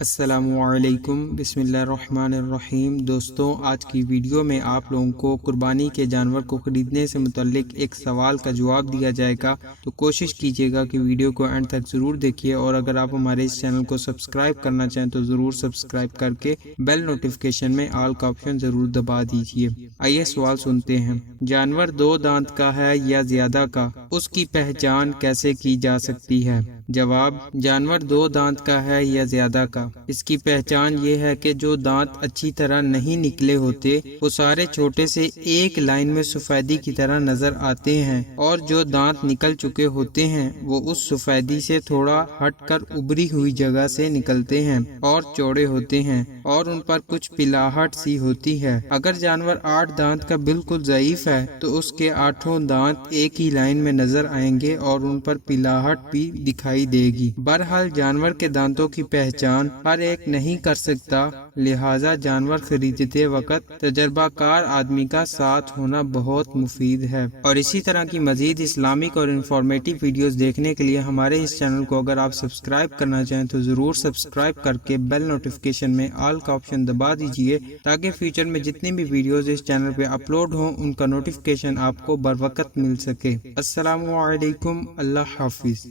السلام علیکم، بسم اللہ الرحمن الرحیم۔ دوستوں، آج کی ویڈیو میں آپ لوگوں کو قربانی کے جانور کو خریدنے سے متعلق ایک سوال کا جواب دیا جائے گا، تو کوشش کیجیے گا کہ ویڈیو کو اینڈ تک ضرور دیکھیے، اور اگر آپ ہمارے اس چینل کو سبسکرائب کرنا چاہیں تو ضرور سبسکرائب کر کے بیل نوٹیفیکیشن میں آل کا آپشن ضرور دبا دیجیے۔ آئیے سوال سنتے ہیں۔ جانور دو دانت کا ہے یا زیادہ کا، اس کی پہچان کیسے کی جا سکتی ہے؟ جواب: جانور دو دانت کا ہے یا زیادہ کا، اس کی پہچان یہ ہے کہ جو دانت اچھی طرح نہیں نکلے ہوتے وہ سارے چھوٹے سے ایک لائن میں سفیدی کی طرح نظر آتے ہیں، اور جو دانت نکل چکے ہوتے ہیں وہ اس سفیدی سے تھوڑا ہٹ کر ابری ہوئی جگہ سے نکلتے ہیں اور چوڑے ہوتے ہیں، اور ان پر کچھ پلاہٹ سی ہوتی ہے۔ اگر جانور 8 دانت کا بالکل ضعیف ہے تو اس کے 8 دانت ایک ہی لائن میں نظر آئیں گے اور ان پر پلاہٹ بھی دکھائی دے گی۔ بہرحال جانور کے دانتوں کی پہچان ہر ایک نہیں کر سکتا، لہٰذا جانور خریدتے وقت تجربہ کار آدمی کا ساتھ ہونا بہت مفید ہے۔ اور اسی طرح کی مزید اسلامک اور انفارمیٹیو ویڈیوز دیکھنے کے لیے ہمارے اس چینل کو اگر آپ سبسکرائب کرنا چاہیں تو ضرور سبسکرائب کر کے بیل نوٹیفیکیشن میں آل کا آپشن دبا دیجیے، تاکہ فیوچر میں جتنی بھی ویڈیوز اس چینل پہ اپلوڈ ہوں ان کا نوٹیفیکیشن آپ کو بر وقت مل سکے۔ السلام علیکم، اللہ حافظ۔